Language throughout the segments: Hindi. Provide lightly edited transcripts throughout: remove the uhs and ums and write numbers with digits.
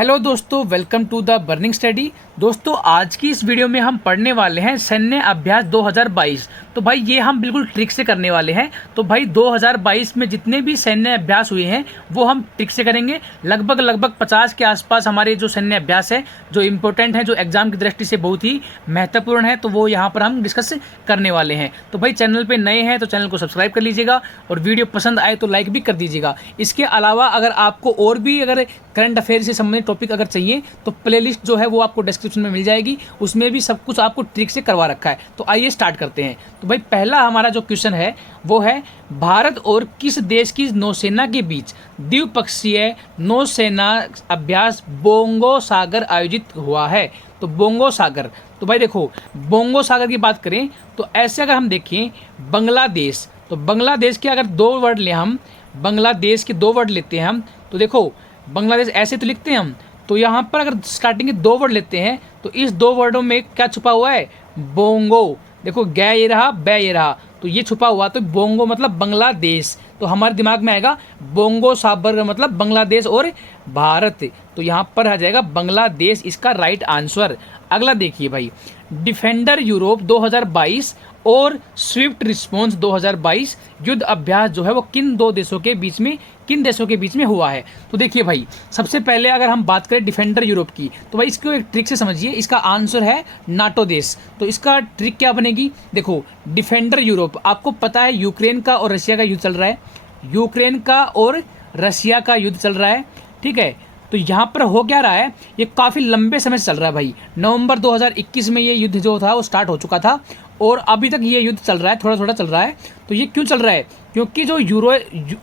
हेलो दोस्तों, welcome to the burning study. दोस्तों, आज की इस वीडियो में हम पढ़ने वाले हैं सैन्य अभ्यास 2022। तो भाई ये हम बिल्कुल ट्रिक से करने वाले हैं। तो भाई 2022 में जितने भी सैन्य अभ्यास हुए हैं वो हम ट्रिक से करेंगे। लगभग 50 के आसपास हमारे जो सैन्य अभ्यास है, जो इम्पोर्टेंट है, जो एग्जाम की दृष्टि से बहुत ही महत्वपूर्ण है, तो वो यहाँ पर हम डिस्कस करने वाले हैं। तो भाई चैनल पर नए हैं तो चैनल को सब्सक्राइब कर लीजिएगा और वीडियो पसंद आए तो लाइक भी कर दीजिएगा। इसके अलावा अगर आपको और भी अगर करंट अफेयर से संबंधित टॉपिक अगर चाहिए तो प्लेलिस्ट जो है वो आपको डिस्क्रिप्शन में मिल जाएगी, उसमें भी सब कुछ आपको ट्रिक से करवा रखा है। तो आइए स्टार्ट करते हैं। तो भाई पहला हमारा जो क्वेश्चन है वो है, भारत और किस देश की नौसेना के बीच द्विपक्षीय नौसेना अभ्यास बोंगो सागर आयोजित हुआ है? तो बोंगो सागर, तो भाई देखो बोंगो सागर की बात करें तो ऐसे अगर हम देखें बांग्लादेश, तो बांग्लादेश के अगर दो वर्ड ले, हम बांग्लादेश के दो वर्ड लेते हैं हम, तो देखो बांग्लादेश ऐसे तो लिखते हैं हम, तो यहाँ पर अगर स्टार्टिंग के दो वर्ड लेते हैं तो इस दो वर्डों में क्या छुपा हुआ है? बोंगो। देखो गे ये रहा, बे ये रहा, तो ये छुपा हुआ, तो बोंगो मतलब बांग्लादेश। तो हमारे दिमाग में आएगा बोंगो सागर मतलब बांग्लादेश और भारत, तो यहाँ पर आ जाएगा बांग्लादेश इसका राइट आंसर। अगला देखिए भाई, डिफेंडर यूरोप 2022 और स्विफ्ट रिस्पॉन्स 2022 युद्ध अभ्यास जो है वो किन देशों के बीच में हुआ है? तो देखिए भाई, सबसे पहले अगर हम बात करें डिफेंडर यूरोप की, तो भाई इसको एक ट्रिक से समझिए। इसका आंसर है नाटो देश। तो इसका ट्रिक क्या बनेगी? देखो डिफेंडर यूरोप, आपको पता है यूक्रेन का और रशिया का युद्ध चल रहा है, यूक्रेन का और रशिया का युद्ध चल रहा है, ठीक है। तो यहाँ पर हो क्या रहा है, ये काफ़ी लंबे समय से चल रहा है भाई। नवंबर 2021 में ये युद्ध जो था वो स्टार्ट हो चुका था और अभी तक ये युद्ध चल रहा है, थोड़ा थोड़ा चल रहा है। तो ये क्यों चल रहा है? क्योंकि जो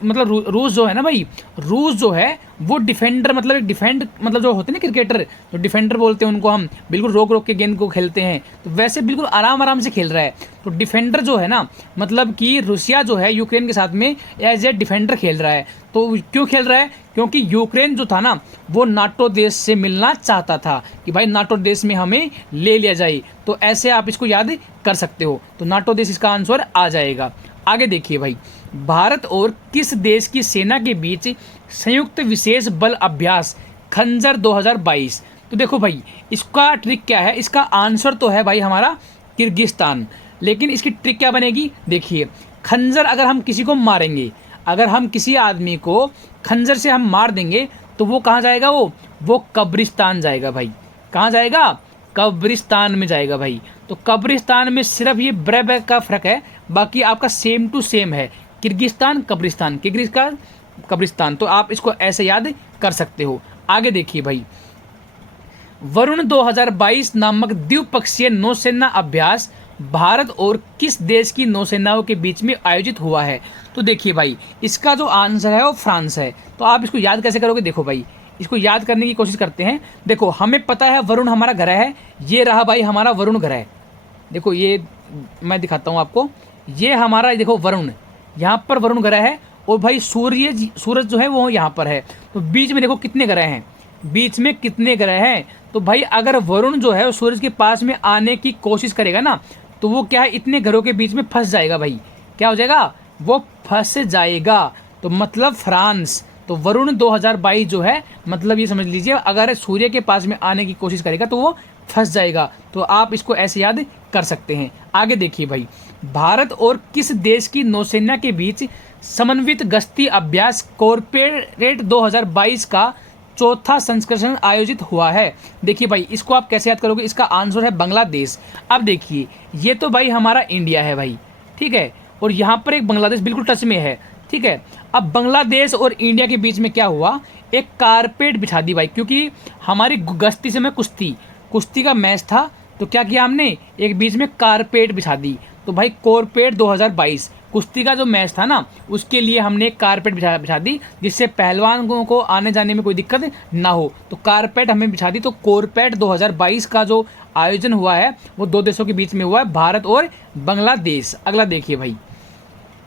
मतलब रूस जो है ना भाई, रूस जो है वो डिफेंडर मतलब एक डिफेंड मतलब जो होते हैं ना क्रिकेटर, जो डिफेंडर बोलते हैं उनको, हम बिल्कुल रोक रोक के गेंद को खेलते हैं, तो वैसे बिल्कुल आराम आराम से खेल रहा है। तो डिफेंडर जो है ना, मतलब कि रूसिया जो है यूक्रेन के साथ में एज ए डिफेंडर खेल रहा है। तो क्यों खेल रहा है? क्योंकि यूक्रेन जो था ना वो नाटो देश से मिलना चाहता था कि भाई नाटो देश में हमें ले लिया जाए। तो ऐसे आप इसको याद कर सकते हो, तो नाटो देश इसका आंसर आ जाएगा। आगे देखिए भाई, भारत और किस देश की सेना के बीच संयुक्त विशेष बल अभ्यास खंजर 2022? तो देखो भाई इसका ट्रिक क्या है, इसका आंसर तो है भाई हमारा किर्गिस्तान। लेकिन इसकी ट्रिक क्या बनेगी? देखिए खंजर अगर हम किसी को मारेंगे, अगर हम किसी आदमी को खंजर से हम मार देंगे तो वो कहाँ जाएगा? वो कब्रिस्तान जाएगा भाई। कहाँ जाएगा? कब्रिस्तान में जाएगा भाई। तो कब्रिस्तान में सिर्फ ये ब्रे का फर्क है, बाकी आपका सेम टू सेम है। किर्गिस्तान कब्रिस्तान, किर्गिस्तान कब्रिस्तान, तो आप इसको ऐसे याद कर सकते हो। आगे देखिए भाई, वरुण 2022 नामक द्विपक्षीय नौसेना अभ्यास भारत और किस देश की नौसेनाओं के बीच में आयोजित हुआ है? तो देखिए भाई इसका जो आंसर है वो फ्रांस है। तो आप इसको याद कैसे करोगे? देखो भाई इसको याद करने की कोशिश करते हैं। देखो हमें पता है वरुण हमारा ग्रह है, ये रहा भाई हमारा वरुण ग्रह। देखो ये मैं दिखाता हूँ आपको, ये हमारा देखो वरुण, यहाँ पर वरुण ग्रह है और भाई सूरज जो है वो यहाँ पर है। तो बीच में देखो कितने ग्रह हैं, बीच में कितने ग्रह हैं? तो भाई अगर वरुण जो है वो सूरज के पास में आने की कोशिश करेगा ना, तो वो क्या है, इतने ग्रहों के बीच में फंस जाएगा भाई। क्या हो जाएगा? वो फंस जाएगा। तो मतलब फ्रांस। तो वरुण 2022 जो है मतलब ये समझ लीजिए, अगर सूर्य के पास में आने की कोशिश करेगा तो वो फंस जाएगा। तो आप इसको ऐसे याद कर सकते हैं। आगे देखिए भाई, भारत और किस देश की नौसेना के बीच समन्वित गश्ती अभ्यास कॉर्पोरेट 2022 का चौथा संस्करण आयोजित हुआ है? देखिए भाई इसको आप कैसे याद करोगे? इसका आंसर है बांग्लादेश। अब देखिए ये तो भाई हमारा इंडिया है भाई, ठीक है, और यहाँ पर एक बांग्लादेश बिल्कुल टच में है, ठीक है। अब बांग्लादेश और इंडिया के बीच में क्या हुआ, एक कारपेट बिछा दी भाई, क्योंकि हमारी गश्ती से में कुश्ती का मैच था, तो क्या किया हमने, एक बीच में कारपेट बिछा दी। तो भाई कॉर्पोरेट 2022 कुश्ती का जो मैच था ना, उसके लिए हमने एक कारपेट बिछा दी, जिससे पहलवानों को आने जाने में कोई दिक्कत ना हो। तो कारपेट हमें बिछा दी। तो कॉर्पोरेट 2022 का जो आयोजन हुआ है वो दो देशों के बीच में हुआ है, भारत और बांग्लादेश। अगला देखिए भाई,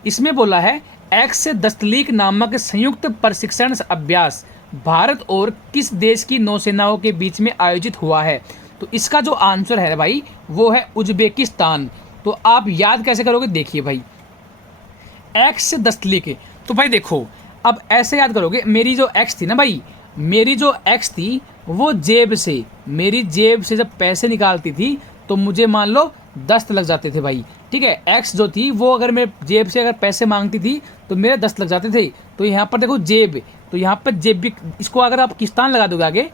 इसमें बोला है एक्स से दस्तलीक नामक संयुक्त प्रशिक्षण अभ्यास भारत और किस देश की नौसेनाओं के बीच में आयोजित हुआ है? तो इसका जो आंसर है भाई वो है उज्बेकिस्तान। तो आप याद कैसे करोगे? देखिए भाई एक्स से दस्तलीक, तो भाई देखो अब ऐसे याद करोगे, मेरी जो एक्स थी ना भाई, मेरी जो एक्स थी वो जेब से, मेरी जेब से जब पैसे निकालती थी तो मुझे मान लो 10 लग जाते थे भाई। ठीक है, एक्स जो थी वो अगर मेरे जेब से अगर पैसे मांगती थी तो मेरे 10 लग जाते थे। तो यहाँ पर देखो जेब, तो यहाँ पर जेब भी, इसको अगर आप किस्तान लगा दोगे, आगे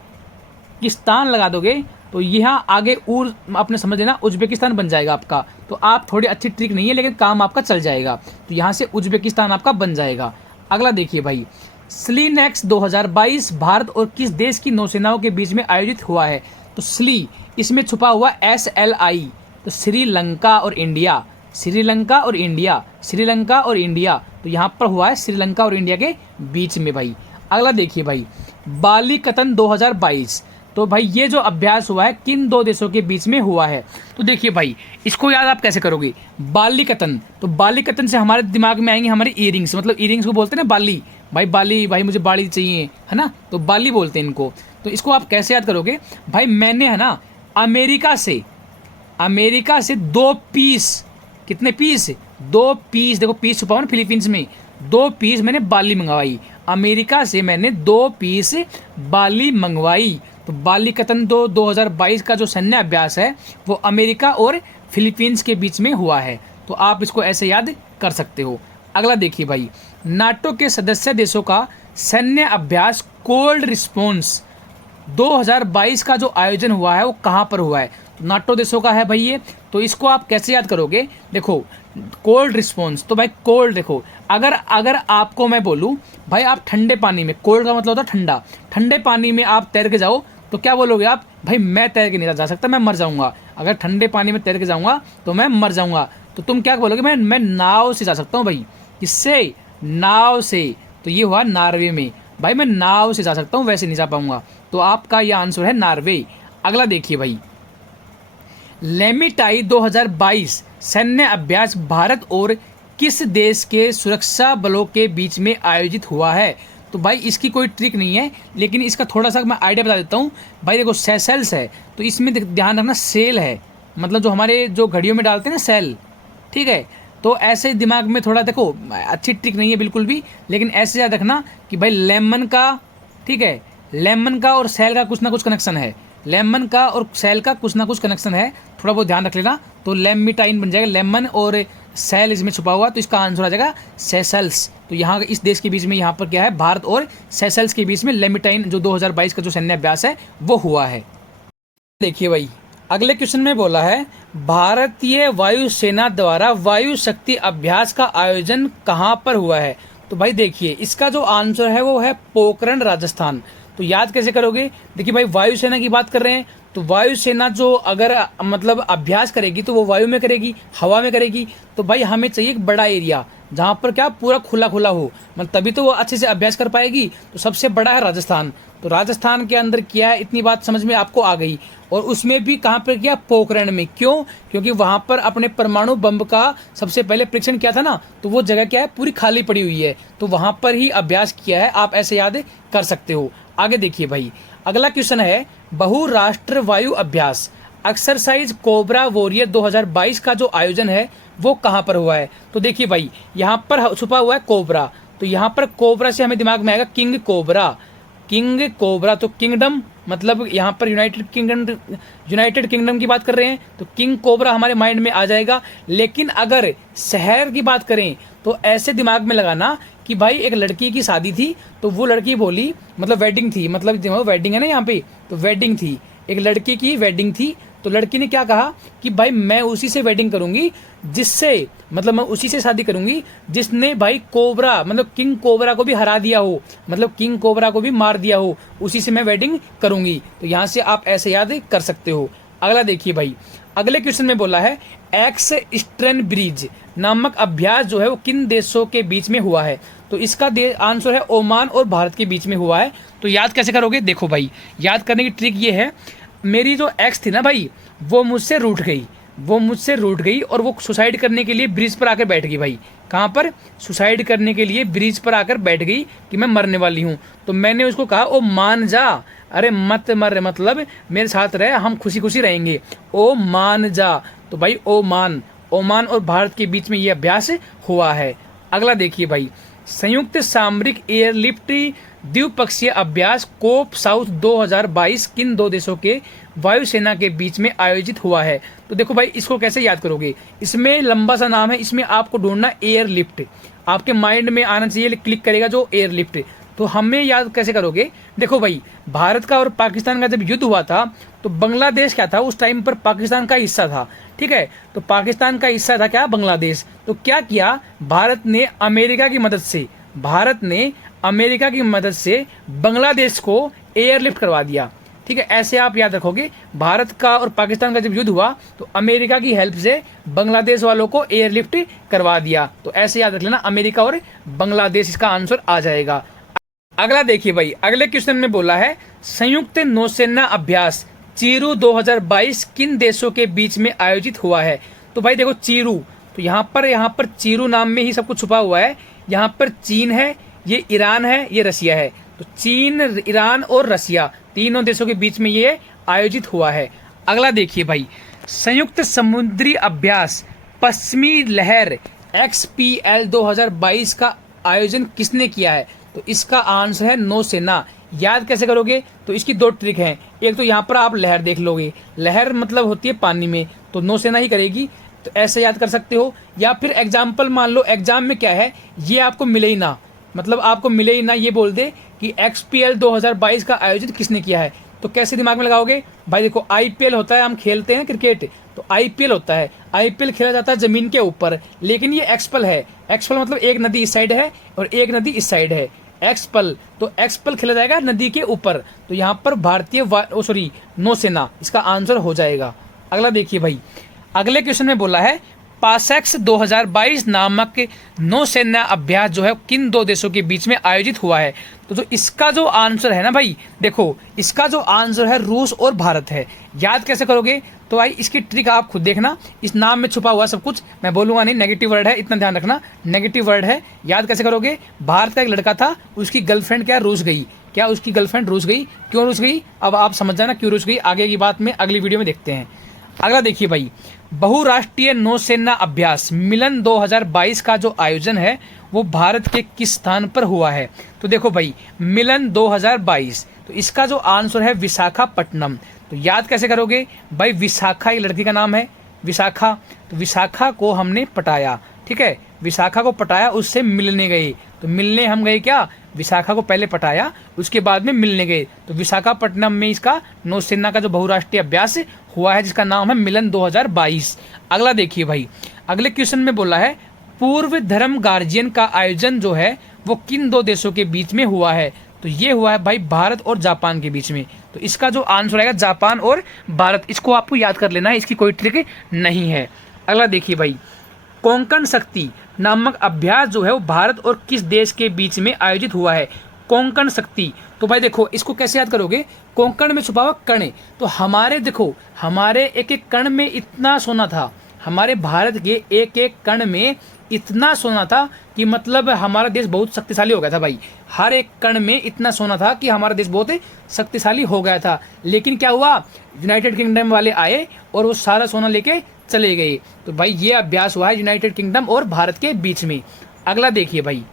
किस्तान लगा दोगे तो यहाँ आगे उर आपने समझ लेना उज्बेकिस्तान बन जाएगा आपका। तो आप थोड़ी अच्छी ट्रिक नहीं है लेकिन काम आपका चल जाएगा। तो यहाँ से उज्बेकिस्तान आपका बन जाएगा। अगला देखिए भाई, स्लीनेक्स 2022 भारत और किस देश की नौसेनाओं के बीच में आयोजित हुआ है? तो स्ली, इसमें छुपा हुआ SLI, तो श्रीलंका और इंडिया, श्रीलंका और इंडिया, श्रीलंका और इंडिया। तो यहाँ पर हुआ है श्रीलंका और इंडिया के बीच में भाई। अगला देखिए भाई, बालीकतन 2022, तो भाई ये जो अभ्यास हुआ है किन दो देशों के बीच में हुआ है? तो देखिए भाई, इसको याद आप कैसे करोगे? बालीकतन, तो बालीकतन से हमारे दिमाग में आएंगे हमारे ईयरिंग्स, मतलब ईयरिंग्स को बोलते हैं ना बाली, भाई बाली, भाई मुझे बाली चाहिए, है ना, तो बाली बोलते हैं इनको। तो इसको आप कैसे याद करोगे भाई? मैंने, है ना, अमेरिका से 2 पीस, कितने पीस? 2 पीस, देखो पीस छुपा हुआ ना फिलीपींस में, 2 पीस मैंने बाली मंगवाई। अमेरिका से मैंने 2 पीस बाली मंगवाई। तो बालीकतन 2022 का जो सैन्य अभ्यास है वो अमेरिका और फिलीपींस के बीच में हुआ है। तो आप इसको ऐसे याद कर सकते हो। अगला देखिए भाई, नाटो के सदस्य देशों का सैन्य अभ्यास कोल्ड रिस्पॉन्स 2022 का जो आयोजन हुआ है वो कहाँ पर हुआ है? नाटो देशों का है भाई ये। तो इसको आप कैसे याद करोगे? देखो कोल्ड रिस्पॉन्स, तो भाई कोल्ड, देखो अगर आपको मैं बोलूँ भाई आप ठंडे पानी में, कोल्ड का मतलब होता है ठंडा, ठंडे पानी में आप तैर के जाओ तो क्या बोलोगे आप? भाई मैं तैर के नहीं जा सकता, मैं मर जाऊंगा। अगर ठंडे पानी में तैर के जाऊंगा तो मैं मर जाऊंगा। तो तुम क्या बोलोगे? मैं नाव से जा सकता हूँ भाई। किससे? नाव से। तो ये हुआ नॉर्वे में, भाई मैं नाव से जा सकता हूँ, वैसे नहीं जा पाऊंगा। तो आपका यह आंसर है नॉर्वे। अगला देखिए भाई, लेमिटाई 2022 सैन्य अभ्यास भारत और किस देश के सुरक्षा बलों के बीच में आयोजित हुआ है? तो भाई इसकी कोई ट्रिक नहीं है लेकिन इसका थोड़ा सा मैं आइडिया बता देता हूँ भाई। देखो सेशल्स है, तो इसमें ध्यान रखना सेल है, मतलब जो हमारे जो घड़ियों में डालते हैं ना सेल, ठीक है। तो ऐसे दिमाग में थोड़ा देखो, अच्छी ट्रिक नहीं है बिल्कुल भी, लेकिन ऐसे याद रखना कि भाई लेमन का, ठीक है, लेमन का और सेल का कुछ ना कुछ कनेक्शन है, लेमन का और सेल का कुछ ना कुछ कनेक्शन है, थोड़ा बहुत ध्यान रख लेना। तो लेमिटाइन बन जाएगा, लेमन और सेल इसमें छुपा हुआ, तो इसका आंसर आ जाएगा सेशल्स। तो यहाँ इस देश के बीच में, यहाँ पर क्या है, भारत और सेशल्स के बीच में लेमिटाइन जो 2022 का जो सैन्य अभ्यास है वो हुआ है। देखिए भाई, अगले क्वेश्चन में बोला है भारतीय वायुसेना द्वारा वायु शक्ति अभ्यास का आयोजन कहाँ पर हुआ है? तो भाई देखिए इसका जो आंसर है वो है पोखरण, राजस्थान। तो याद कैसे करोगे? देखिए भाई वायुसेना की बात कर रहे हैं तो वायुसेना जो अगर मतलब अभ्यास करेगी तो वो वायु में करेगी, हवा में करेगी। तो भाई हमें चाहिए एक बड़ा एरिया जहाँ पर क्या पूरा खुला खुला हो, मतलब तभी तो वो अच्छे से अभ्यास कर पाएगी। तो सबसे बड़ा है राजस्थान। तो राजस्थान के अंदर किया है, इतनी बात समझ में आपको आ गई। और उसमें भी कहाँ पर किया? पोखरण में। क्यों? क्योंकि वहाँ पर अपने परमाणु बम का सबसे पहले परीक्षण किया था ना, तो वो जगह क्या है, पूरी खाली पड़ी हुई है, तो वहाँ पर ही अभ्यास किया है। आप ऐसे याद कर सकते हो। आगे देखिए भाई, अगला क्वेश्चन है बहुराष्ट्र वायु अभ्यास एक्सरसाइज कोबरा वॉरियर 2022 का जो आयोजन है वो कहाँ पर हुआ है? तो देखिए भाई यहाँ पर छुपा हुआ है कोबरा। तो यहाँ पर कोबरा से हमें दिमाग में आएगा किंग कोबरा, किंग कोबरा। तो किंगडम मतलब यहाँ पर यूनाइटेड किंगडम की बात कर रहे हैं तो किंग कोबरा हमारे माइंड में आ जाएगा। लेकिन अगर शहर की बात करें तो ऐसे दिमाग में लगाना कि भाई एक लड़की की शादी थी, तो वो लड़की बोली, मतलब वेडिंग थी, मतलब वेडिंग है ना यहाँ पे, तो वेडिंग थी, एक लड़की की वेडिंग थी। तो लड़की ने क्या कहा कि भाई मैं उसी से वेडिंग करूंगी जिससे, मतलब मैं उसी से शादी करूंगी जिसने भाई कोबरा मतलब किंग कोबरा को भी हरा दिया हो, मतलब किंग कोबरा को भी मार दिया हो, उसी से मैं वेडिंग करूंगी। तो यहाँ से आप ऐसे याद कर सकते हो। अगला देखिए भाई, अगले क्वेश्चन में बोला है एक्स स्ट्रेन ब्रिज नामक अभ्यास जो है वो किन देशों के बीच में हुआ है? तो इसका आंसर है ओमान और भारत के बीच में हुआ है। तो याद कैसे करोगे? देखो भाई याद करने की ट्रिक ये है, मेरी जो एक्स थी ना भाई वो मुझसे रूठ गई और वो सुसाइड करने के लिए ब्रिज पर आकर बैठ गई भाई। कहाँ पर? सुसाइड करने के लिए ब्रिज पर आकर बैठ गई कि मैं मरने वाली हूँ। तो मैंने उसको कहा ओ मान जा, अरे मत मर, मतलब मेरे साथ रहे, हम खुशी खुशी रहेंगे, ओ मान जा। तो भाई ओमान और भारत के बीच में ये अभ्यास हुआ है। अगला देखिए भाई, संयुक्त सामरिक एयरलिफ्ट द्विपक्षीय अभ्यास कोप साउथ 2022 किन दो देशों के वायुसेना के बीच में आयोजित हुआ है? तो देखो भाई, इसको कैसे याद करोगे, इसमें लंबा सा नाम है, इसमें आपको ढूंढना एयरलिफ्ट, आपके माइंड में आना चाहिए, क्लिक करेगा जो एयरलिफ्ट। तो हमें याद कैसे करोगे? देखो भाई, भारत का और पाकिस्तान का जब युद्ध हुआ था तो बांग्लादेश क्या था, उस टाइम पर पाकिस्तान का हिस्सा था, ठीक है। तो पाकिस्तान का हिस्सा था क्या, बांग्लादेश। तो क्या किया भारत ने, अमेरिका की मदद से बांग्लादेश को एयरलिफ्ट करवा दिया, ठीक है। ऐसे आप याद रखोगे, भारत का और पाकिस्तान का जब युद्ध हुआ तो अमेरिका की हेल्प से बांग्लादेश वालों को एयरलिफ्ट करवा दिया। तो ऐसे याद रख लेना, अमेरिका और बांग्लादेश, इसका आंसर आ जाएगा। अगला देखिए भाई, अगले क्वेश्चन में बोला है संयुक्त नौसेना अभ्यास चीरू 2022 किन देशों के बीच में आयोजित हुआ है? तो भाई देखो, चीरू, तो यहाँ पर चीरू नाम में ही सब कुछ छुपा हुआ है। यहाँ पर चीन है, ये ईरान है, ये रसिया है। तो चीन, ईरान और रसिया तीनों देशों के बीच में ये आयोजित हुआ है। अगला देखिए भाई, संयुक्त समुद्री अभ्यास पश्चिमी लहर XPL 2022 का आयोजन किसने किया है? तो इसका आंसर है नौसेना। याद कैसे करोगे? तो इसकी दो ट्रिक हैं। एक तो यहाँ पर आप लहर देख लोगे, लहर मतलब होती है पानी में, तो नौसेना ही करेगी, तो ऐसे याद कर सकते हो। या फिर एग्जाम्पल मान लो, एग्जाम में क्या है, ये आपको मिले ही ना, मतलब आपको मिले ही ना, ये बोल दे कि XPL 2022 का आयोजित किसने किया है, तो कैसे दिमाग में लगाओगे? भाई देखो, IPL होता है, हम खेलते हैं क्रिकेट, तो IPL होता है, IPL खेला जाता है जमीन के ऊपर, लेकिन ये एक्सपल है। एक्सपल मतलब एक नदी इस साइड है और एक नदी इस साइड है, एक्सपल। तो एक्सपल खेला जाएगा नदी के ऊपर। तो यहाँ पर भारतीय नौसेना इसका आंसर हो जाएगा। अगला देखिए भाई, अगले क्वेश्चन में बोला है पासेक्स 2022 नामक नौसेना अभ्यास जो है किन दो देशों के बीच में आयोजित हुआ है? तो जो इसका जो आंसर है ना भाई, देखो इसका जो आंसर है रूस और भारत है। याद कैसे करोगे? तो भाई इसकी ट्रिक आप खुद देखना, इस नाम में छुपा हुआ सब कुछ, मैं बोलूंगा नहीं, नेगेटिव वर्ड है, इतना ध्यान रखना, नेगेटिव वर्ड है। याद कैसे करोगे? भारत का एक लड़का था, उसकी गर्लफ्रेंड क्या रूस गई, क्या उसकी गर्लफ्रेंड रूस गई? क्यों रूस गई, अब आप समझ जाना क्यों रूस गई, आगे की बात में अगली वीडियो में देखते हैं। अगला देखिए भाई, बहुराष्ट्रीय नौसेना अभ्यास मिलन 2022 का जो आयोजन है वो भारत के किस स्थान पर हुआ है? तो देखो भाई, मिलन 2022, तो इसका जो आंसर है विशाखापट्टनम। तो याद कैसे करोगे? भाई विशाखा एक लड़की का नाम है, विशाखा, तो विशाखा को हमने पटाया, ठीक है, विशाखा को पटाया, उससे मिलने गए, तो मिलने हम गए क्या, विशाखा को पहले पटाया, उसके बाद में मिलने गए, तो विशाखापट्टनम में इसका नौसेना का जो बहुराष्ट्रीय अभ्यास हुआ है जिसका नाम है मिलन 2022। अगला देखिए भाई, अगले क्वेश्चन में बोला है पूर्व धर्म गार्जियन का आयोजन जो है वो किन दो देशों के बीच में हुआ है? तो ये हुआ है भाई भारत और जापान के बीच में। तो इसका जो आंसर आएगा जापान और भारत, इसको आपको याद कर लेना है, इसकी कोई ट्रिक नहीं है। अगला देखिए भाई, कोंकण शक्ति नामक अभ्यास जो है वो भारत और किस देश के बीच में आयोजित हुआ है? कोंकण शक्ति, तो भाई देखो इसको कैसे याद करोगे? कोंकण में छुपा हुआ कण, तो हमारे देखो, हमारे एक एक कण में इतना सोना था, हमारे भारत के एक एक कण में इतना सोना था कि मतलब हमारा देश बहुत शक्तिशाली हो गया था भाई। हर एक कण में इतना सोना था कि हमारा देश बहुत शक्तिशाली हो गया था। लेकिन क्या हुआ, यूनाइटेड किंगडम वाले आए और वो सारा सोना लेके चले गए। तो भाई ये अभ्यास हुआ है यूनाइटेड किंगडम और भारत के बीच में। अगला देखिए भाई,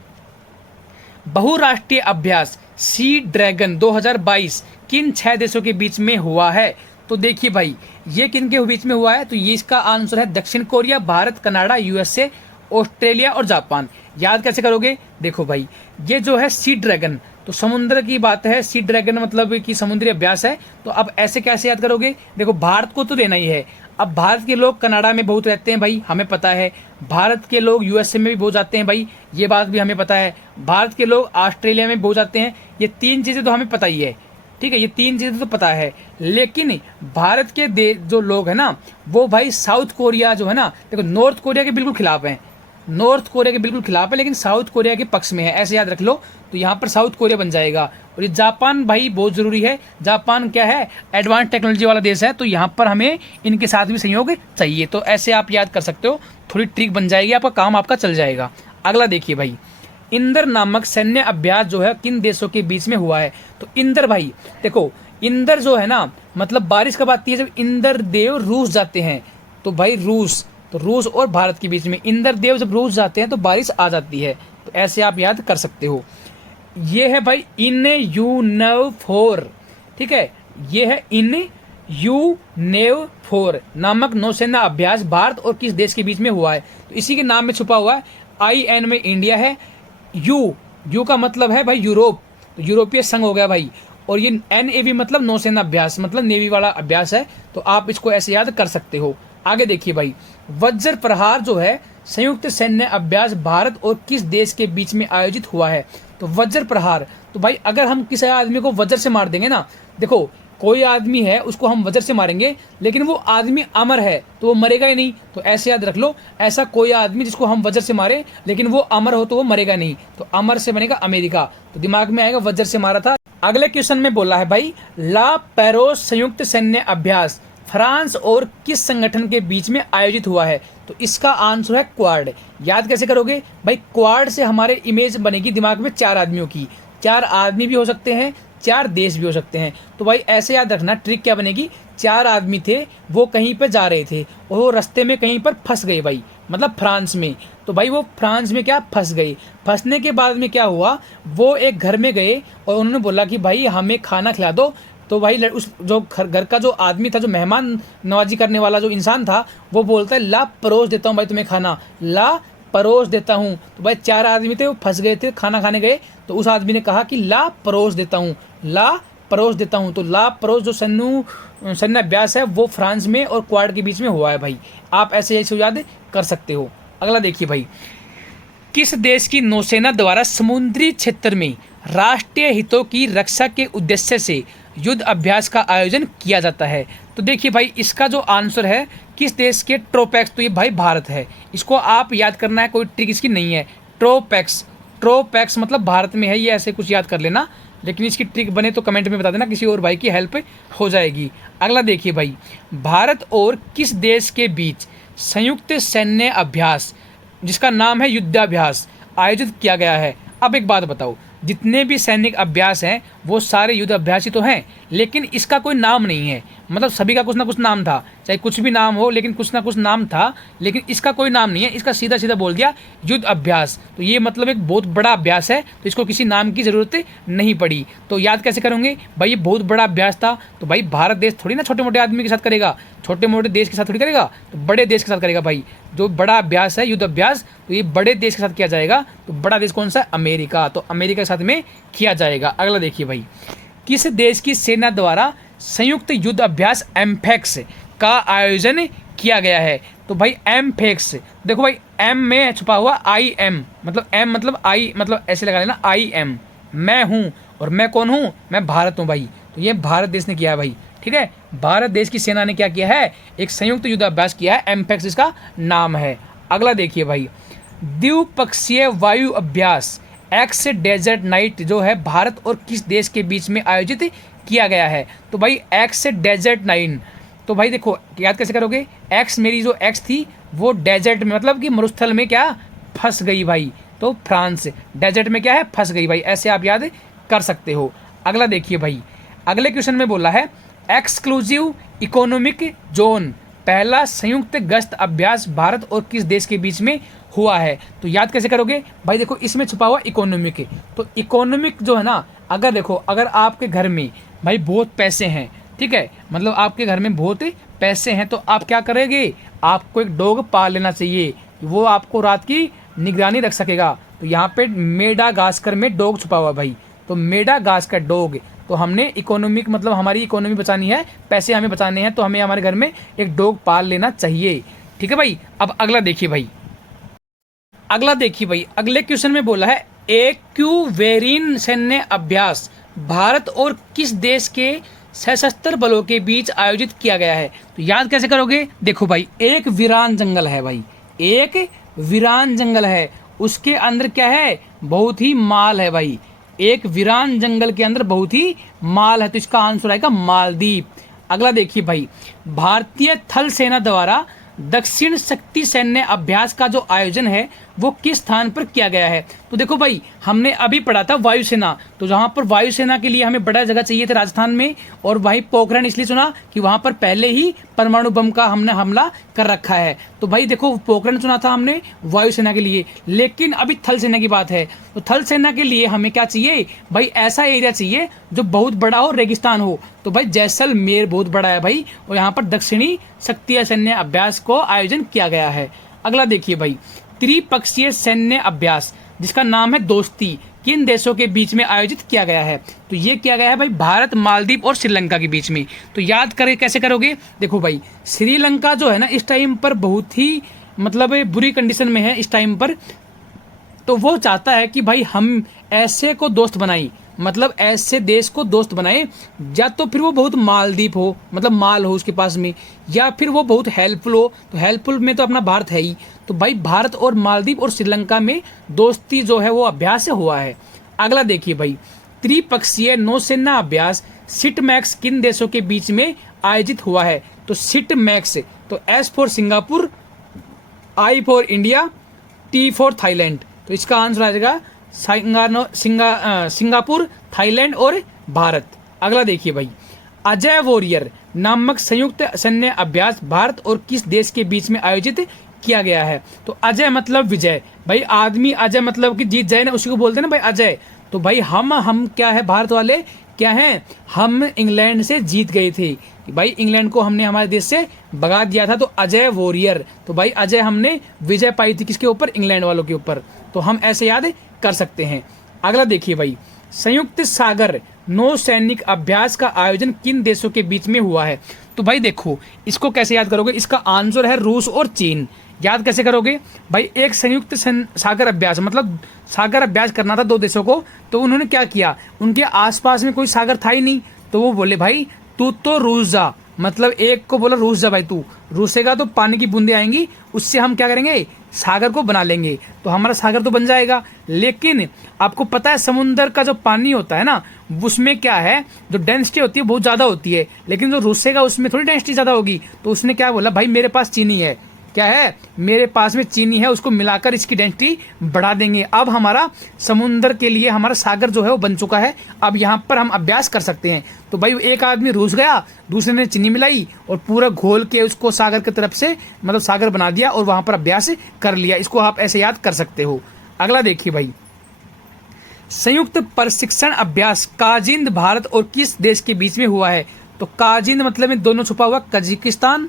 बहुराष्ट्रीय अभ्यास सी ड्रैगन 2022 किन 6 देशों के बीच में हुआ है? तो देखिए भाई, ये किन के बीच में हुआ है? तो ये इसका आंसर है दक्षिण Korea, Bharat, Canada, USA, Australia और जापान। याद कैसे करोगे? देखो भाई, ये जो है सी ड्रैगन, तो समुद्र की बात है, सी ड्रैगन मतलब कि समुद्री अभ्यास है। तो अब ऐसे कैसे याद करोगे? देखो भारत को तो देना ही है। अब भारत के लोग कनाडा में बहुत रहते हैं भाई, हमें पता है। भारत के लोग USA में भी बहुत जाते हैं भाई, ये बात भी हमें पता है। भारत के लोग ऑस्ट्रेलिया में बहुत जाते हैं, ये 3 चीज़ें तो हमें पता ही है, ठीक है, ये 3 चीज़ें तो पता है। लेकिन भारत के जो लोग हैं ना, वो भाई साउथ कोरिया जो है ना, देखो नॉर्थ कोरिया के बिल्कुल खिलाफ हैं, नॉर्थ कोरिया के बिल्कुल खिलाफ है, लेकिन साउथ कोरिया के पक्ष में है, ऐसे याद रख लो। तो यहाँ पर साउथ कोरिया बन जाएगा। और ये जापान भाई बहुत ज़रूरी है, जापान क्या है, एडवांस टेक्नोलॉजी वाला देश है, तो यहाँ पर हमें इनके साथ भी सहयोग चाहिए। तो ऐसे आप याद कर सकते हो, थोड़ी ट्रिक बन जाएगी, आपका काम आपका चल जाएगा। अगला देखिए भाई, इंदर नामक सैन्य अभ्यास जो है किन देशों के बीच में हुआ है? तो इंदर भाई देखो, इंदर जो है ना, मतलब बारिश कब आती है? जब इंदर देव रूस जाते हैं, तो भाई रूस, तो रूस और भारत के बीच में इंदर देव जब रूस जाते हैं तो बारिश आ जाती है। तो ऐसे आप याद कर सकते हो। ये है भाई इन यू नेव फोर, ठीक है, ये है इन यू नेव फोर नामक नौसेना अभ्यास भारत और किस देश के बीच में हुआ है। तो इसी के नाम में छुपा हुआ है। आई एन में इंडिया है, यू का मतलब है भाई यूरोप, तो यूरोपीय संघ हो गया भाई, और ये NAV मतलब नौसेना अभ्यास, मतलब नेवी वाला अभ्यास है। तो आप इसको ऐसे याद कर सकते हो। आगे देखिए भाई, वज्र प्रहार जो है संयुक्त सैन्य अभ्यास भारत और किस देश के बीच में आयोजित हुआ है। तो वज्र प्रहार, तो भाई अगर हम किसी आदमी को वज्र से मार देंगे ना, देखो कोई आदमी है उसको हम वज्र से मारेंगे लेकिन वो आदमी अमर है तो वो मरेगा ही नहीं। तो ऐसे याद रख लो, ऐसा कोई आदमी जिसको हम वज्र से मारे लेकिन वो अमर हो तो वो मरेगा नहीं। तो अमर से बनेगा अमेरिका, तो दिमाग में आएगा वज्र से मारा था। अगले क्वेश्चन में बोला है भाई, ला पेरोस संयुक्त सैन्य अभ्यास फ्रांस और किस संगठन के बीच में आयोजित हुआ है। तो इसका आंसर है क्वाड। याद कैसे करोगे भाई, क्वाड से हमारे इमेज बनेगी दिमाग में 4 आदमियों की, 4 आदमी भी हो सकते हैं, 4 देश भी हो सकते हैं। तो भाई ऐसे याद रखना, ट्रिक क्या बनेगी, 4 आदमी थे, वो कहीं पे जा रहे थे और वो रास्ते में कहीं पर फंस गए भाई, मतलब फ्रांस में। तो भाई वो फ्रांस में क्या फंस गए, फंसने के बाद में क्या हुआ, वो एक घर में गए और उन्होंने बोला कि भाई हमें खाना खिला दो। तो भाई उस जो घर का जो आदमी था, जो मेहमान नवाजी करने वाला जो इंसान था, वो बोलता है ला परोस देता हूँ भाई तुम्हें खाना, ला परोस देता हूँ। तो भाई 4 आदमी थे, वो फंस गए थे, खाना खाने गए, तो उस आदमी ने कहा कि ला परोस देता हूँ, ला परोस देता हूँ। तो ला परोस जो सैन्य अभ्यास है वो फ्रांस में और क्वाड के बीच में हुआ है भाई। आप ऐसे ऐसे याद कर सकते हो। अगला देखिए भाई, किस देश की नौसेना द्वारा समुद्री क्षेत्र में राष्ट्रीय हितों की रक्षा के उद्देश्य से युद्ध अभ्यास का आयोजन किया जाता है। तो देखिए भाई, इसका जो आंसर है किस देश के, ट्रोपैक्स, तो ये भाई भारत है। इसको आप याद करना है, कोई ट्रिक इसकी नहीं है। ट्रोपैक्स, ट्रोपैक्स मतलब भारत में है, ये ऐसे कुछ याद कर लेना। लेकिन इसकी ट्रिक बने तो कमेंट में बता देना, किसी और भाई की हेल्प हो जाएगी। अगला देखिए भाई, भारत और किस देश के बीच संयुक्त सैन्य अभ्यास जिसका नाम है युद्धाभ्यास आयोजित किया गया है। अब एक बात बताओ, जितने भी सैनिक अभ्यास हैं वो सारे युद्ध अभ्यास ही तो हैं, लेकिन इसका कोई नाम नहीं है। मतलब सभी का कुछ ना कुछ नाम था, चाहे कुछ भी नाम हो, लेकिन कुछ ना कुछ नाम था, लेकिन इसका कोई नाम नहीं है। इसका सीधा सीधा बोल दिया युद्ध अभ्यास। तो ये मतलब एक बहुत बड़ा अभ्यास है, तो इसको किसी नाम की ज़रूरत नहीं पड़ी। तो याद कैसे करोगे भाई, ये बहुत बड़ा अभ्यास था। तो भाई भारत देश थोड़ी ना छोटे मोटे आदमी के साथ करेगा, छोटे मोटे देश के साथ थोड़ी करेगा, तो बड़े देश के साथ करेगा भाई। जो बड़ा अभ्यास है युद्ध अभ्यास, तो ये बड़े देश के साथ किया जाएगा। तो बड़ा देश कौन सा है, अमेरिका। तो अमेरिका के साथ में किया जाएगा। अगला देखिए भाई, किस देश की सेना द्वारा संयुक्त युद्ध अभ्यास एम्फेक्स का आयोजन किया गया है। तो भाई एम्फेक्स, देखो भाई एम में छुपा हुआ IM, मतलब एम मतलब आई, मतलब ऐसे लगा लेना IM, मैं हूँ, और मैं कौन हूँ, मैं भारत हूँ भाई। तो ये भारत देश ने किया है भाई, ठीक है। भारत देश की सेना ने क्या किया है, एक संयुक्त युद्ध अभ्यास किया है, एम्फेक्स इसका नाम है। अगला देखिए भाई, द्विपक्षीय वायु अभ्यास एक्स डेजर्ट नाइट जो है भारत और किस देश के बीच में आयोजित किया गया है। तो भाई एक्स डेजर्ट नाइन, तो भाई देखो याद कैसे करोगे, एक्स, मेरी जो एक्स थी वो डेजर्ट में, मतलब कि मरुस्थल में क्या फंस गई भाई, तो फ्रांस, डेजर्ट में क्या है, फंस गई भाई। ऐसे आप याद कर सकते हो। अगला देखिए भाई, अगले क्वेश्चन में बोला है एक्सक्लूसिव इकोनॉमिक जोन पहला संयुक्त गश्त अभ्यास भारत और किस देश के बीच में हुआ है। तो याद कैसे करोगे भाई, देखो इसमें छुपा हुआ इकोनॉमिक, तो इकोनॉमिक जो है ना, अगर देखो अगर आपके घर में भाई बहुत पैसे हैं, ठीक है, मतलब आपके घर में बहुत पैसे हैं, तो आप क्या करेंगे, आपको एक डॉग पाल लेना चाहिए, वो आपको रात की निगरानी रख सकेगा। तो यहाँ पे मेडागास्कर में डॉग छुपा हुआ भाई, तो मेडागास्कर डॉग। तो हमने इकोनॉमिक मतलब हमारी इकोनॉमी बचानी है, पैसे हमें बचाने हैं, तो हमें हमारे घर में एक डॉग पाल लेना चाहिए, ठीक है भाई। अब अगला देखिए भाई, अगला देखिए भाई, अगले क्वेश्चन में बोला है एक्यूवेरिन सैन्य अभ्यास भारत और किस देश के सशस्त्र बलों के बीच आयोजित किया गया है। तो याद कैसे करोगे, देखो भाई एक वीरान जंगल है भाई, एक वीरान जंगल है, उसके अंदर क्या है, बहुत ही माल है भाई। एक वीरान जंगल के अंदर बहुत ही माल है, तो इसका आंसर आएगा मालदीव। अगला देखिए भाई, भारतीय थल सेना द्वारा दक्षिण शक्ति सैन्य अभ्यास का जो आयोजन है वो किस स्थान पर किया गया है। तो देखो भाई, हमने अभी पढ़ा था वायुसेना, तो जहाँ पर वायुसेना के लिए हमें बड़ा जगह चाहिए था राजस्थान में, और वहीं पोखरण इसलिए चुना कि वहाँ पर पहले ही परमाणु बम का हमने हमला कर रखा है। तो भाई देखो, पोखरण चुना था हमने वायुसेना के लिए। लेकिन अभी थल सेना की बात है, तो थल सेना के लिए हमें क्या चाहिए भाई, ऐसा एरिया चाहिए जो बहुत बड़ा हो, रेगिस्तान हो। तो भाई जैसलमेर बहुत बड़ा है भाई, और यहाँ पर दक्षिणी शक्ति सैन्य अभ्यास को आयोजन किया गया है। अगला देखिए भाई, त्रिपक्षीय सैन्य अभ्यास जिसका नाम है दोस्ती, किन देशों के बीच में आयोजित किया गया है। तो ये किया गया है भाई भारत, मालदीव और श्रीलंका के बीच में। तो याद करें कैसे करोगे, देखो भाई, श्रीलंका जो है ना इस टाइम पर बहुत ही मतलब बुरी कंडीशन में है इस टाइम पर। तो वो चाहता है कि भाई हम ऐसे को दोस्त बनाएं, मतलब ऐसे देश को दोस्त बनाए, या तो फिर वो बहुत मालदीप हो, मतलब माल हो उसके पास में, या फिर वो बहुत हेल्पफुल हो। तो हेल्पफुल में तो अपना भारत है ही। तो भाई भारत और मालदीव और श्रीलंका में दोस्ती जो है वो अभ्यास हुआ है। अगला देखिए भाई, त्रिपक्षीय नौसेना अभ्यास सिटमैक्स किन देशों के बीच में आयोजित हुआ है। तो सिटमैक्स, तो S for Singapore, I for India, T for Thailand. तो इसका आंसर आ जाएगा सिंगापुर, थाईलैंड और भारत। अगला देखिए भाई, अजय वॉरियर नामक संयुक्त सैन्य अभ्यास भारत और किस देश के बीच में आयोजित किया गया है। तो अजय मतलब विजय, भाई आदमी अजय मतलब कि जीत जाए ना, उसी को बोलते हैं ना भाई अजय। तो भाई हम क्या है, भारत वाले क्या हैं, हम इंग्लैंड से जीत गए थे भाई, इंग्लैंड को हमने हमारे देश से भगा दिया था। तो अजय वॉरियर, तो भाई अजय हमने विजय पाई थी किसके ऊपर, इंग्लैंड वालों के ऊपर। तो हम ऐसे याद कर सकते हैं। अगला देखिए भाई, संयुक्त सागर नौसैनिक अभ्यास का आयोजन किन देशों के बीच में हुआ है। तो भाई देखो, इसको कैसे याद करोगे, इसका आंसर है रूस और चीन। याद कैसे करोगे भाई, एक संयुक्त सागर अभ्यास, मतलब सागर अभ्यास करना था दो देशों को। तो उन्होंने क्या किया, उनके आसपास में कोई सागर था ही नहीं, तो वो बोले भाई तू तो रूस जा, मतलब एक को बोला रूस जा भाई, तू रूसेगा तो पानी की बूंदे आएंगी, उससे हम क्या करेंगे, सागर को बना लेंगे, तो हमारा सागर तो बन जाएगा। लेकिन आपको पता है समुन्द्र का जो पानी होता है ना, उसमें क्या है, जो डेंसिटी होती है बहुत ज्यादा होती है, लेकिन जो रूसेगा उसमें थोड़ी डेंसिटी ज्यादा होगी। तो उसने क्या बोला, भाई मेरे पास चीनी है, क्या है, मेरे पास में चीनी है, उसको मिलाकर इसकी डेंसिटी बढ़ा देंगे। अब हमारा समुन्द्र के लिए हमारा सागर जो है वो बन चुका है, अब यहाँ पर हम अभ्यास कर सकते हैं। तो भाई एक आदमी रूस गया, दूसरे ने चीनी मिलाई और पूरा घोल के उसको सागर की तरफ से मतलब सागर बना दिया और वहां पर अभ्यास कर लिया। इसको आप ऐसे याद कर सकते हो। अगला देखिए भाई, संयुक्त प्रशिक्षण अभ्यास काजिंद भारत और किस देश के बीच में हुआ है। तो काजिंद मतलब में दोनों छुपा हुआ, कजाकिस्तान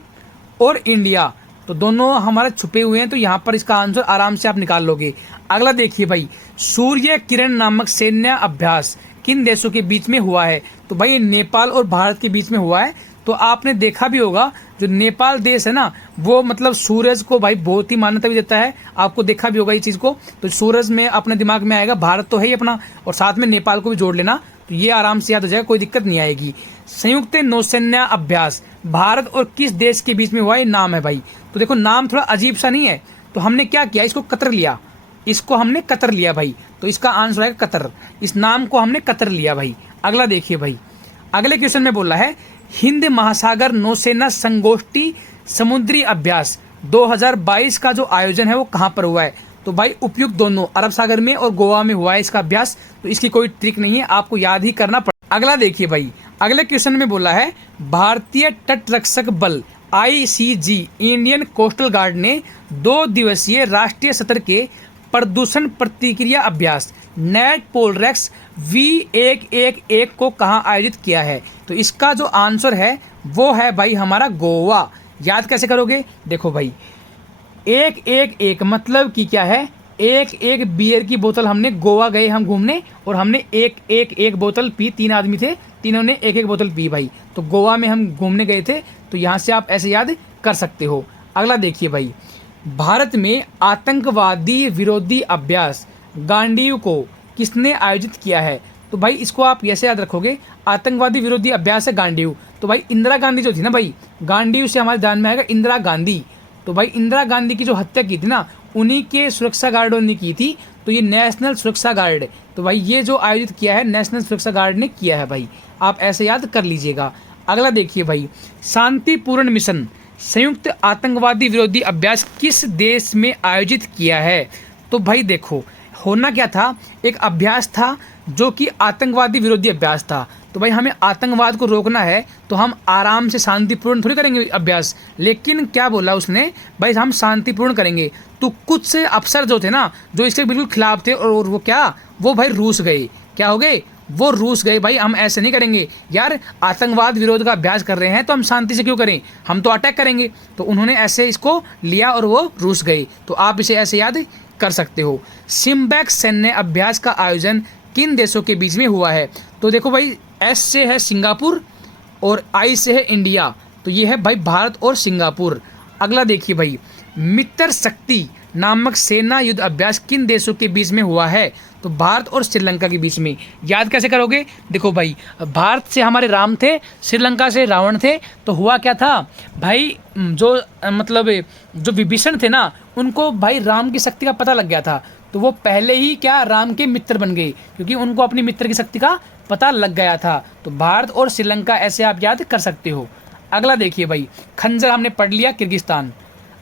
और इंडिया, तो दोनों हमारे छुपे हुए हैं। तो यहाँ पर इसका आंसर आराम से आप निकाल लोगे। अगला देखिए भाई, सूर्य किरण नामक सैन्य अभ्यास किन देशों के बीच में हुआ है। तो भाई नेपाल और भारत के बीच में हुआ है। तो आपने देखा भी होगा, जो नेपाल देश है ना, वो मतलब सूरज को भाई बहुत ही मान्यता भी देता है, आपको देखा भी होगा ये चीज को। तो सूरज में अपने दिमाग में आएगा भारत तो है ही अपना, और साथ में नेपाल को भी जोड़ लेना, तो ये आराम से याद हो जाएगा, कोई दिक्कत नहीं आएगी। संयुक्त नौसैन्य अभ्यास भारत और किस देश के बीच में हुआ, ये नाम है भाई। तो देखो नाम थोड़ा अजीब सा नहीं है, तो हमने क्या किया, इसको कतर लिया, इसको हमने कतर लिया भाई। तो इसका आंसर है कतर, इस नाम को हमने कतर लिया भाई। अगला देखिए भाई, अगले क्वेश्चन में बोला है हिंद महासागर नौसेना संगोष्ठी समुद्री अभ्यास 2022 का जो आयोजन है वो कहां पर हुआ है। तो भाई उपयुक्त दोनों अरब सागर में और गोवा में हुआ है इसका अभ्यास। तो इसकी कोई ट्रिक नहीं है, आपको याद ही करना पड़ेगा। अगला देखिए भाई, अगले क्वेश्चन में बोला है भारतीय तटरक्षक बल ICG इंडियन कोस्टल गार्ड ने 2 दिवसीय राष्ट्रीय सत्र के प्रदूषण प्रतिक्रिया अभ्यास नेट पोलरेक्स V111 को कहां आयोजित किया है। तो इसका जो आंसर है वो है भाई हमारा गोवा। याद कैसे करोगे, देखो भाई 111 मतलब कि क्या है, एक बियर की बोतल, हमने गोवा गए हम घूमने और हमने एक बोतल पी, 3 आदमी थे, तीनों ने एक बोतल पी भाई। तो गोवा में हम घूमने गए थे, तो यहाँ से आप ऐसे याद कर सकते हो। अगला देखिए भाई, भारत में आतंकवादी विरोधी अभ्यास गांडीव को किसने आयोजित किया है। तो भाई इसको आप ऐसे याद रखोगे, आतंकवादी विरोधी अभ्यास है गांडीव। तो भाई इंदिरा गांधी जो थी ना भाई, गांडीव से हमारे ध्यान में आएगा इंदिरा गांधी। तो भाई इंदिरा गांधी की जो हत्या की थी ना, उन्हीं के सुरक्षा गार्डों ने की थी। तो ये नेशनल सुरक्षा गार्ड, तो भाई ये जो आयोजित किया है नेशनल सुरक्षा गार्ड ने किया है भाई, आप ऐसे याद कर लीजिएगा। अगला देखिए भाई, शांतिपूर्ण मिशन संयुक्त आतंकवादी विरोधी अभ्यास किस देश में आयोजित किया है। तो भाई देखो होना क्या था, एक अभ्यास था जो कि आतंकवादी विरोधी अभ्यास था। तो भाई हमें आतंकवाद को रोकना है तो हम आराम से शांतिपूर्ण थोड़ी करेंगे अभ्यास, लेकिन क्या बोला उसने, भाई हम शांतिपूर्ण करेंगे। तो कुछ से अफसर जो थे ना, जो इसके बिल्कुल खिलाफ थे, और वो क्या, वो भाई रूस गए। क्या हो गए, वो रूस गए। भाई हम ऐसे नहीं करेंगे यार, आतंकवाद विरोध का अभ्यास कर रहे हैं तो हम शांति से क्यों करें, हम तो अटैक करेंगे। तो उन्होंने ऐसे इसको लिया और वो रूस गए। तो आप इसे ऐसे याद कर सकते हो। सिम्बैक सैन्य अभ्यास का आयोजन किन देशों के बीच में हुआ है? तो देखो भाई, एस से है सिंगापुर और आई से है इंडिया। तो ये है भाई भारत और सिंगापुर। अगला देखिए भाई, मित्र शक्ति नामक सेना युद्ध अभ्यास किन देशों के बीच में हुआ है? तो भारत और श्रीलंका के बीच में। याद कैसे करोगे? देखो भाई, भारत से हमारे राम थे, श्रीलंका से रावण थे। तो हुआ क्या था भाई, जो मतलब जो विभीषण थे ना, उनको भाई राम की शक्ति का पता लग गया था। तो वो पहले ही क्या, राम के मित्र बन गए, क्योंकि उनको अपनी मित्र की शक्ति का पता लग गया था। तो भारत और श्रीलंका ऐसे आप याद कर सकते हो। अगला देखिए भाई, खंजर हमने पढ़ लिया, किर्गिस्तान।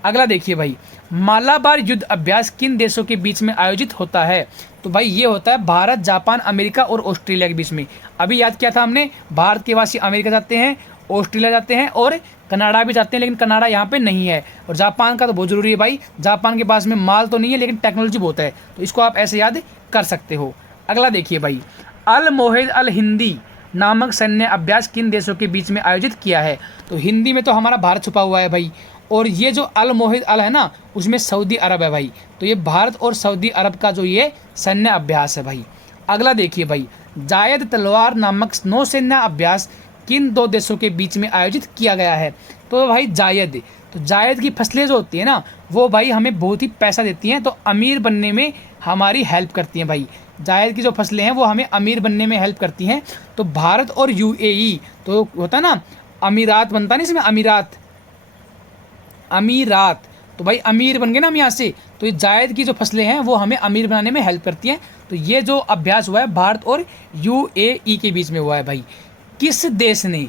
अगला देखिए भाई, मालाबार युद्ध अभ्यास किन देशों के बीच में आयोजित होता है? तो भाई ये होता है भारत, जापान, अमेरिका और ऑस्ट्रेलिया के बीच में। अभी याद किया था हमने, भारत के वासी अमेरिका जाते हैं, ऑस्ट्रेलिया जाते हैं और कनाडा भी जाते हैं, लेकिन कनाडा यहाँ पे नहीं है। और जापान का तो बहुत ज़रूरी है भाई, जापान के पास में माल तो नहीं है लेकिन टेक्नोलॉजी बहुत है, तो इसको आप ऐसे याद कर सकते हो। अगला देखिए भाई, अल मोहिद अल हिंदी नामक सैन्य अभ्यास किन देशों के बीच में आयोजित किया है? तो हिंदी में तो हमारा भारत छुपा हुआ है भाई, और ये जो अल मोहिद अल है ना, उसमें सऊदी अरब है भाई। तो ये भारत और सऊदी अरब का जो ये सैन्य अभ्यास है भाई। अगला देखिए भाई, जायद तलवार नामक नौसेना अभ्यास किन दो देशों के बीच में आयोजित किया गया है? तो भाई जायद, तो जायद की फसलें जो होती है ना, वो भाई हमें बहुत ही पैसा देती हैं, तो अमीर बनने में हमारी हेल्प करती हैं भाई। जायद की जो फसलें हैं वो हमें अमीर बनने में हेल्प करती हैं। तो भारत और यूएई, तो होता है ना अमीरात, बनता नहीं इसमें अमीरात, अमीरात, तो भाई अमीर बन गए ना हम यहाँ से। तो ये जायद की जो फसलें हैं वो हमें अमीर बनाने में हेल्प करती हैं। तो ये जो अभ्यास हुआ है भारत और यूएई के बीच में हुआ है भाई। किस देश ने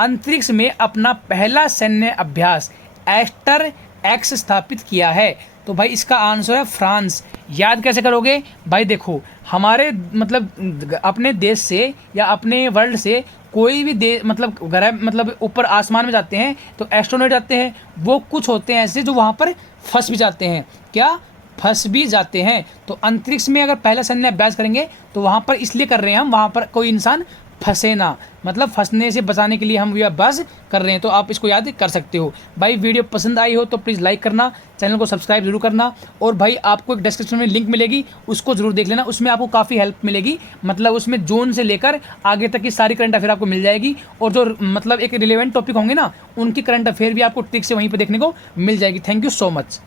अंतरिक्ष में अपना पहला सैन्य अभ्यास एस्टर एक्स स्थापित किया है? तो भाई इसका आंसर है फ्रांस। याद कैसे करोगे भाई? देखो हमारे मतलब अपने देश से या अपने वर्ल्ड से कोई भी देश मतलब ग्रह मतलब ऊपर आसमान में जाते हैं तो एस्ट्रोनॉट जाते हैं, वो कुछ होते हैं ऐसे जो वहाँ पर फंस भी जाते हैं। क्या? फंस भी जाते हैं। तो अंतरिक्ष में अगर पहला सैन्य अभ्यास करेंगे तो वहाँ पर इसलिए कर रहे हैं हम, वहाँ पर कोई इंसान फंसे ना, मतलब फंसने से बचाने के लिए हम ये अभ्यास कर रहे हैं। तो आप इसको याद कर सकते हो भाई। वीडियो पसंद आई हो तो प्लीज़ लाइक करना, चैनल को सब्सक्राइब जरूर करना, और भाई आपको एक डिस्क्रिप्शन में लिंक मिलेगी, उसको जरूर देख लेना, उसमें आपको काफ़ी हेल्प मिलेगी। मतलब उसमें जून से लेकर आगे तक की सारी करंट अफेयर आपको मिल जाएगी, और जो मतलब एक रिलेवेंट टॉपिक होंगे ना, उनकी करंट अफेयर भी आपको ट्रिक से वहीं पर देखने को मिल जाएगी। Thank you so much.